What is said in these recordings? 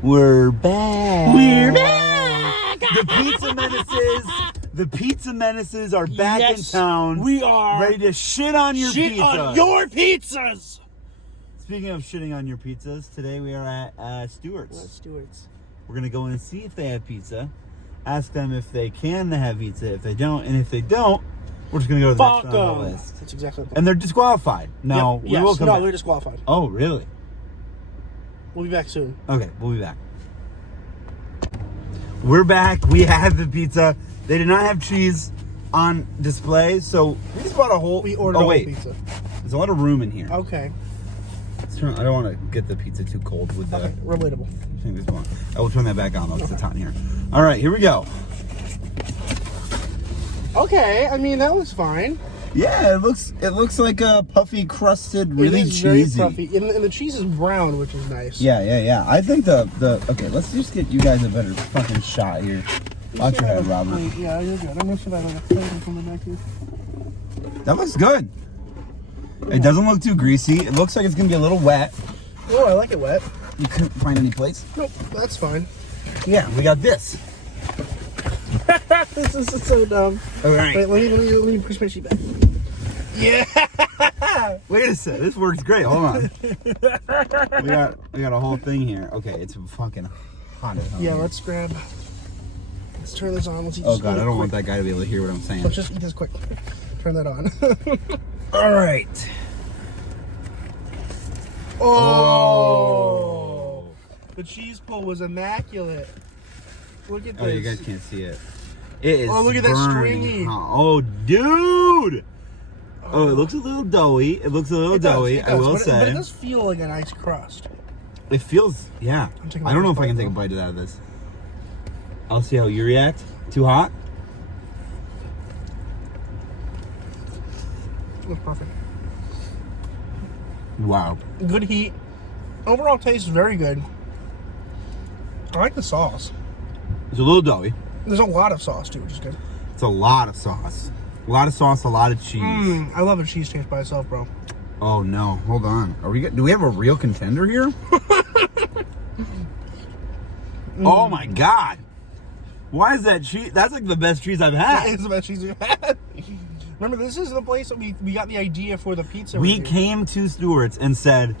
We're back. We're back. The pizza menaces are back in town. We are ready to shit on your pizza. On your pizzas. Speaking of shitting on your pizzas, today we are at Stewart's. Stewart's. We're gonna go in and see if they have pizza. Ask them if they can have pizza. If they don't, and if they don't, we're just gonna go to the next one on the list. That's exactly what. And they're disqualified. No, we will come back. they're disqualified. Oh, really? We'll be back soon. Okay, we'll be back. We're back. We have the pizza. They did not have cheese on display, so we just bought a whole. We ordered a whole pizza. There's a lot of room in here. Okay. I don't want to get the pizza too cold with the. Okay, relatable. I will turn that back on though, because it's hot in here. All right, here we go. Okay, I mean that was fine. Yeah, it looks like a puffy, crusted, really cheesy. Very puffy, and the cheese is brown, which is nice. Yeah. I think the okay. Let's just get you guys a better fucking shot here. Watch your head, Robert. Yeah, you're good. I'm gonna see that on the plate coming back here. That looks good. It doesn't look too greasy. It looks like it's gonna be a little wet. Oh, I like it wet. You couldn't find any plates? Nope, that's fine. Yeah, we got this. This is so dumb. All right. Wait, let me push my sheet back. Yeah. Wait a sec. This works great. Hold on. we got a whole thing here. Okay, it's fucking hot as hell. Yeah, let's turn this on. Let's eat oh god, I don't want that guy to be able to hear what I'm saying. Let's just eat this quick. Turn that on. All right. Oh. The cheese pull was immaculate. Look at this. Oh, you guys can't see it. It is. Oh, look at that stringy. Oh, dude. Oh, it looks a little doughy. It looks a little doughy, I will say. But it does feel like a nice crust. It feels, yeah. I don't know if I can take a bite out of this. I'll see how you react. Too hot? It's perfect. Wow. Good heat. Overall taste is very good. I like the sauce. It's a little doughy. There's a lot of sauce too, which is good. It's a lot of sauce. A lot of sauce, a lot of cheese. I love a cheese taste by itself, bro. Oh no, hold on. Do we have a real contender here? Oh my god. Why is that cheese? That's like the best cheese I've had. It's the best cheese we've had. Remember, this is the place that we got the idea for the pizza. We came to Stewart's and said,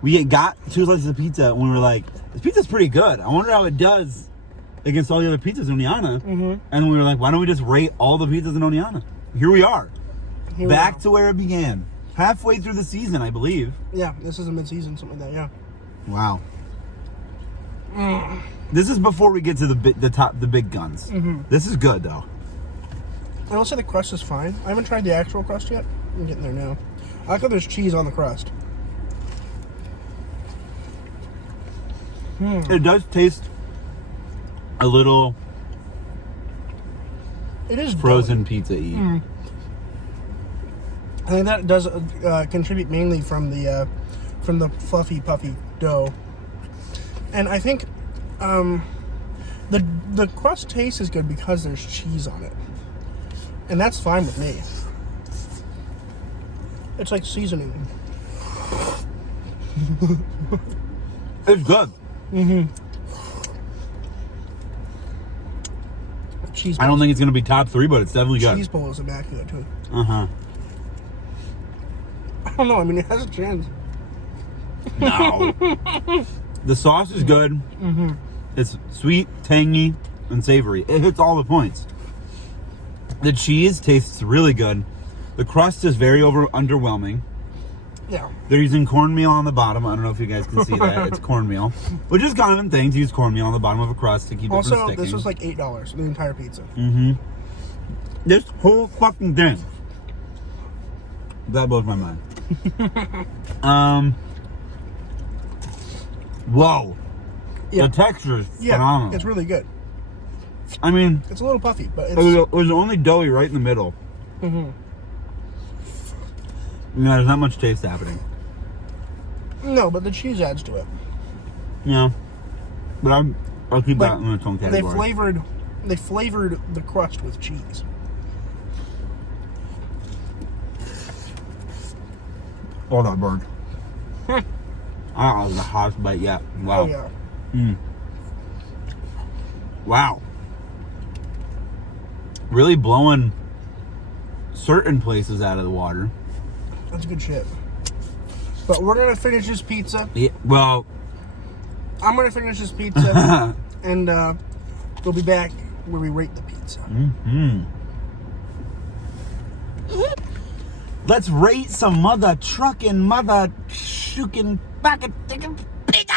we got 2 slices of pizza and we were like, this pizza's pretty good. I wonder how it does against all the other pizzas in Oneonta. And we were like, why don't we just rate all the pizzas in Oneonta? Here we are. Back to where it began. Halfway through the season, I believe. Yeah, this is a mid-season, something like that, yeah. Wow. This is before we get to the big guns. This is good though. I will say the crust is fine. I haven't tried the actual crust yet. I'm getting there now. I like how there's cheese on the crust. It does taste a little. It is frozen pizza-y. I think that does contribute mainly from the fluffy, puffy dough. And I think the crust taste is good because there's cheese on it. And that's fine with me. It's like seasoning. It's good. Cheese. I don't think it's going to be top 3, but it's definitely good. Cheese bowl is immaculate too. I don't know. I mean, it has a chance. No. The sauce is good. It's sweet, tangy, and savory. It hits all the points. The cheese tastes really good. The crust is very underwhelming. Yeah. They're using cornmeal on the bottom. I don't know if you guys can see that. It's cornmeal. Which is common thing to use cornmeal on the bottom of a crust to keep it from sticking. Also, this was like $8, the entire pizza. This whole fucking thing. That blows my mind. Whoa. Yeah. The texture is phenomenal. It's really good. I mean, it's a little puffy, but it's... It was only doughy right in the middle. There's not much taste happening. No, but the cheese adds to it. Yeah. But I'll keep that in its own category. They flavored the crust with cheese. Oh, that burned. I don't know, the hottest bite yet. Wow. Oh, yeah. Wow. Really blowing certain places out of the water. That's good shit. But we're gonna finish this pizza. Yeah, well, I'm gonna finish this pizza, and we'll be back where we rate the pizza. Let's rate some mother trucking, mother shuking, bucket ticking pizza.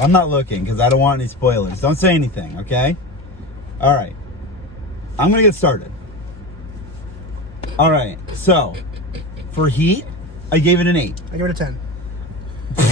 I'm not looking because I don't want any spoilers. Don't say anything, okay? All right. I'm going to get started. All right. So, for heat, I gave it an 8. I give it a 10.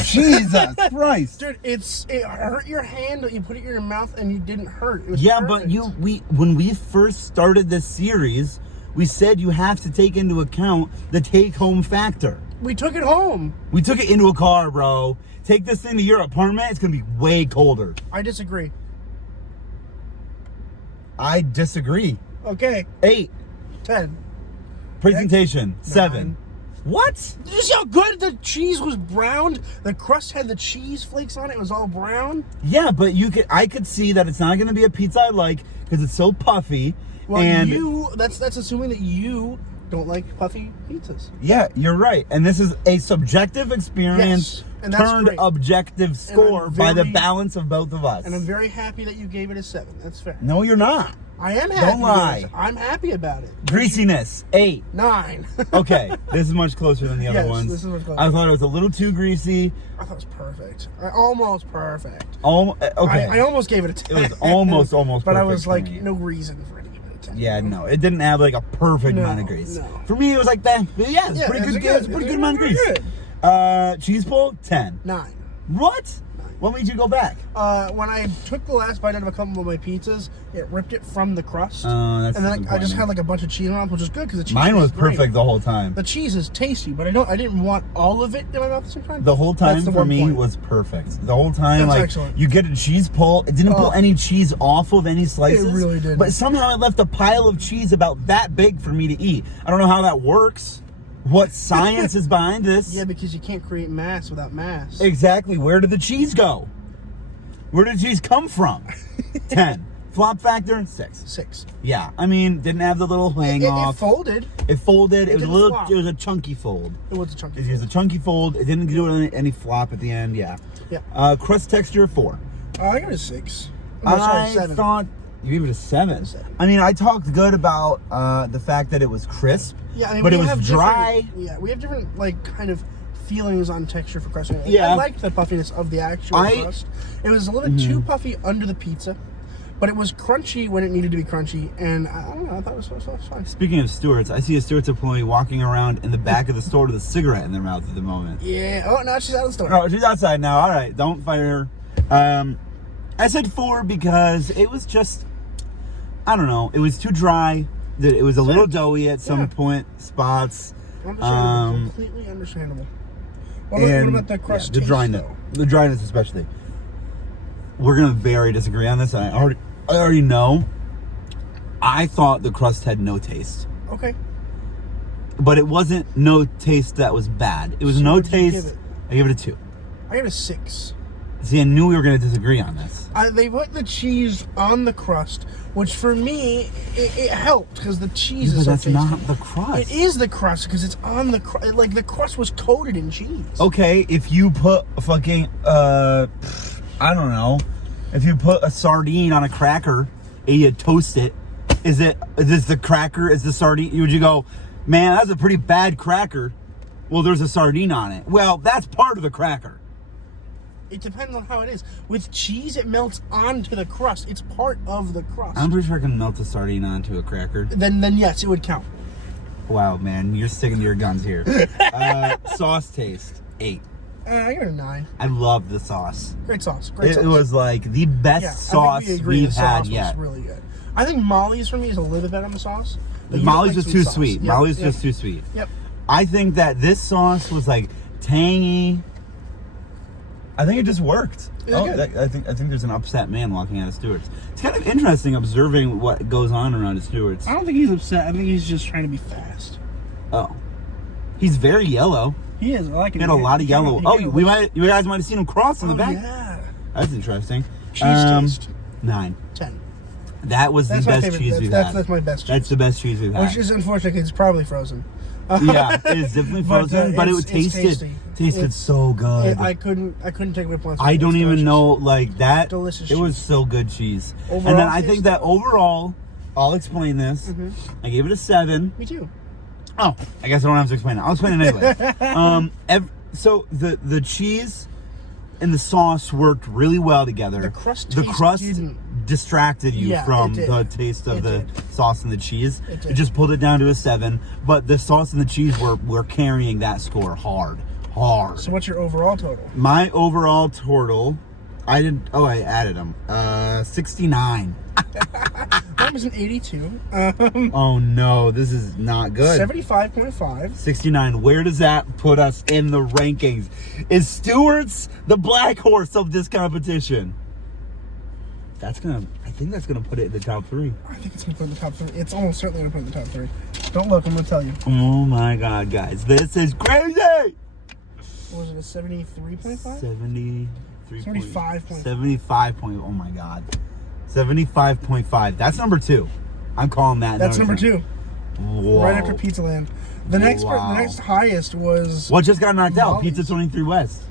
Jesus Christ. Dude, it hurt your hand, but you put it in your mouth and you didn't hurt. It was Yeah, perfect. but when we first started this series, we said you have to take into account the take-home factor. We took it home. We took it into a car, bro. Take this thing to your apartment, it's going to be way colder. I disagree. I disagree. Okay. 8. 10. Presentation, 7. 9. What? Did you see how good the cheese was browned? The crust had the cheese flakes on it. It was all brown. Yeah, but I could see that it's not going to be a pizza I like because it's so puffy. Well, and that's assuming that you don't like puffy pizzas. Yeah, you're right. And this is a subjective experience Yes, and that's turned great. objective score by the very- balance of both of us. And I'm very happy that you gave it a 7. That's fair. No, you're not. I am happy. Don't lie. I'm happy about it. Greasiness, 8. 9. Okay, this is much closer than the other Yes, ones. this is much closer. I thought it was a little too greasy. I thought it was perfect. Almost perfect. Okay. I almost gave it a 10. It was almost But I perfect was for like, me. no reason for it to give it a 10. Yeah, no, it didn't have like a perfect No, amount of grease. no. For me, it was like that. But yeah, it's pretty good. It's a pretty good amount of grease. Cheese pull, 10. 9. What? What made you go back? When I took the last bite out of a couple of my pizzas, it ripped it from the crust. Oh, that's and then I just disappointing. had like a bunch of cheese on it, which is good because the cheese Mine was great. perfect the whole time. The cheese is tasty, but I didn't want all of it in my mouth at the same time. The whole time That's the for one me point. was perfect. The whole time, That's like excellent. you get a cheese pull, it didn't pull Oh. any cheese off of any slices. It really didn't. But somehow it left a pile of cheese about that big for me to eat. I don't know how that works. What science is behind this? Yeah, because you can't create mass without mass. Exactly. Where did the cheese go? Where did the cheese come from? 10. Flop factor, 6. 6. Yeah, I mean, didn't have the little hang It off. folded. It folded. It was a didn't little. flop. It was a chunky fold. It was a chunky. It was a chunky fold. It didn't do any flop at the end. Yeah. Yeah. Crust texture, 4. I give it a 6. Oh, sorry, I 7. thought you gave it a 7. 7. I mean, I talked good about the fact that it was crisp. Yeah, I mean, but we it was have dry. Yeah, we have different like kind of feelings on texture for crust. Yeah. I liked the puffiness of the actual crust. It was a little bit too puffy under the pizza, but it was crunchy when it needed to be crunchy. And I don't know, I thought it was fine. Speaking of Stewart's, I see a Stewart's employee walking around in the back of the store with a cigarette in their mouth at the moment. Yeah. Oh, now she's out of the store. Oh, she's outside now. All right, don't fire her. I said 4 because it was just, I don't know, it was too dry. It was a little doughy at some point spots. Understandable. Completely understandable. What about the crust? The taste, dryness, though? the dryness especially. We're gonna very disagree on this. And I already know. I thought the crust had no taste, Okay. but it wasn't no taste that was bad. It was So no what'd you give taste. it? I give it a 2. I give it a 6. See, I knew we were gonna disagree on this. They put the cheese on the crust, which for me, it helped because the cheese But is so that's tasty. not the crust. It is the crust because it's on the crust. Like the crust was coated in cheese. Okay, if you put a fucking, I don't know, if you put a sardine on a cracker and you toast it, is the sardine, would you go, man, that's a pretty bad cracker? Well, there's a sardine on it. Well, that's part of the cracker. It depends on how it is. With cheese, it melts onto the crust. It's part of the crust. I'm pretty sure I can melt a sardine onto a cracker. Then yes, it would count. Wow, man, you're sticking to your guns here. Sauce taste, 8. I give it a 9. I love the sauce. Great sauce. Great sauce. It was like the best Yeah, I sauce think we agree we've the had sauce yet. was really good. I think Molly's for me is a little bit on the sauce. but you Molly's like was some too sauce. sweet. Yep, Molly's yep, just too sweet. Yep. I think that this sauce was like tangy, I think it just worked. Good. I think there's an upset man walking out of Stewart's. It's kind of interesting observing what goes on around Stewart's. I don't think he's upset. I think he's just trying to be fast. Oh, he's very yellow. He is. I like it. He had a lot of yellow. You guys might have seen him cross in the back. Yeah. That's interesting. Cheese taste. 9. 10. That was the best cheese we've had. That's my best cheese. That's the best cheese we've had. Which is unfortunate because it's probably frozen. Yeah, it is definitely frozen, but it tasted so good. I couldn't take away points. I don't even know, like, that. Delicious It was cheese. so good cheese. Overall And then I think taste? that overall, I'll explain this. I gave it a 7. Me too. Oh, I guess I don't have to explain it. I'll explain it anyway. So the cheese and the sauce worked really well together. The crust didn't. Distracted you from the taste of the sauce and the cheese. It just pulled it down to a 7. But the sauce and the cheese were carrying that score hard. So what's your overall total? My overall total, I added them. 69. That was an 82. Oh no, this is not good. 75.5. 69. Where does that put us in the rankings? Is Stewart's the black horse of this competition? I think that's gonna put it in the top 3. I think it's gonna put it in the top 3. It's almost certainly gonna put it in the top 3. Don't look, I'm gonna tell you. Oh my god, guys, this is crazy. What was it, a 73.5? 75. 75. Oh my god, 75.5. That's number 2. I'm calling that. That's number 2. Whoa. Right after Pizza Land. The next highest was. What just got knocked out? Molly's. Pizza 23 West.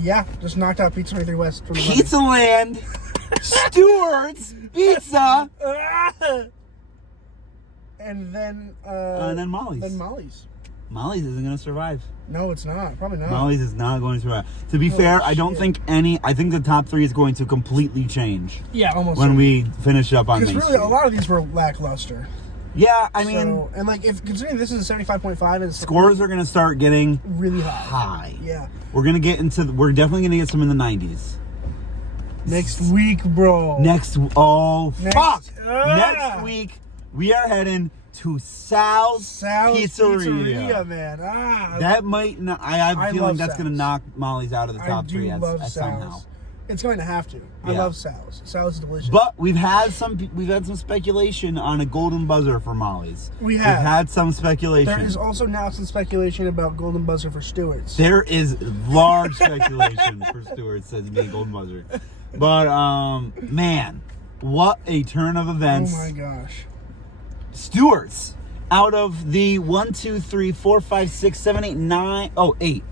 Yeah, just knocked out Pizza 23 West from the Pizza Land, Stewart's Pizza, and then Molly's. Then Molly's. Molly's isn't going to survive. No, it's not. Probably not. Molly's is not going to survive. To be fair, I don't think I think the top 3 is going to completely change. Yeah, almost. When we finish up on Main Because really, Street. a lot of these were lackluster. Yeah, I mean, and like if considering this is a 75.5, and scores are going to start getting really high. Yeah. We're definitely going to get some in the 90s. Next week, bro. Next week, we are heading to Sal's Pizzeria, man. That might not. I have a feeling that's going to knock Molly's out of the top 3 somehow. It's going to have to. I love Sal's. Sal's is delicious. But we've had some speculation on a golden buzzer for Molly's. We've had some speculation. There is also now some speculation about golden buzzer for Stewart's. There is large speculation for Stewart's as being golden buzzer. But man, what a turn of events. Oh my gosh. Stewart's, out of the 1, 2, 3, 4, 5, 6, 7, 8, 9, 8.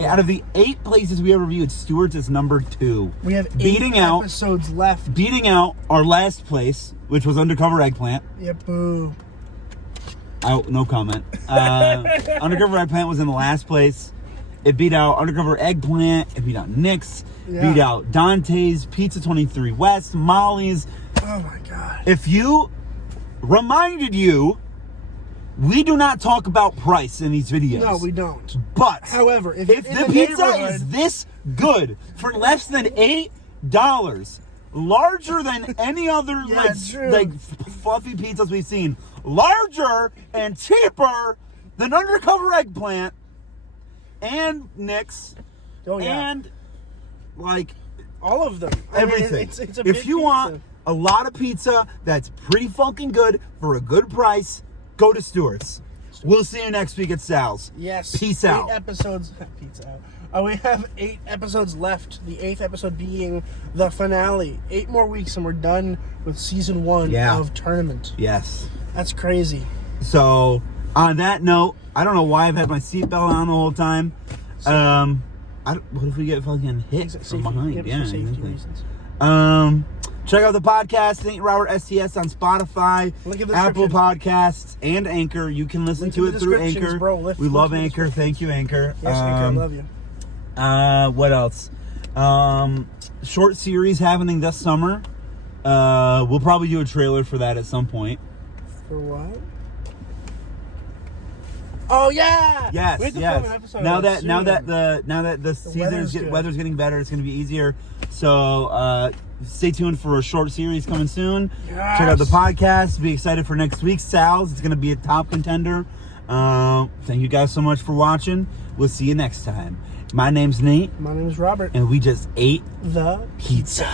Out of the 8 places we ever reviewed, Stewart's is number 2. We have 8 episodes left. Beating out our last place, which was Undercover Eggplant. Yeah, boo. Oh, no comment. Undercover Eggplant was in the last place. It beat out Undercover Eggplant. It beat out Nick's. Yeah. Beat out Dante's, Pizza 23 West, Molly's. Oh my god. If you reminded you, we do not talk about price in these videos. No, we don't. But however, if the pizza is this good for less than $8, larger than any other like fluffy pizzas we've seen, larger and cheaper than Undercover Eggplant and Nick's, and like all of them, everything. It's a if you want a lot of pizza that's pretty fucking good for a good price, go to Stewart's. We'll see you next week at Sal's. Yes. Peace out. 8 episodes. Pizza out. We have 8 episodes left. The 8th episode being the finale. 8 more weeks and we're done with season 1 of Tournament. Yes. That's crazy. So, on that note, I don't know why I've had my seatbelt on the whole time. What if we get fucking hit from behind? For safety reasons. Check out the podcast, St. Robert STS on Spotify, Apple Podcasts, and Anchor. You can listen to it through Anchor. We love Anchor. Thank you, Anchor. Yes, Anchor, I love you. What else? Short series happening this summer. We'll probably do a trailer for that at some point. For what? Oh yeah. Yes. Now that the season weather's getting better, it's going to be easier. So stay tuned for a short series coming soon. Yes. Check out the podcast. Be excited for next week's Sal's. It's going to be a top contender. Thank you guys so much for watching. We'll see you next time. My name's Nate. My name's Robert. And we just ate the pizza.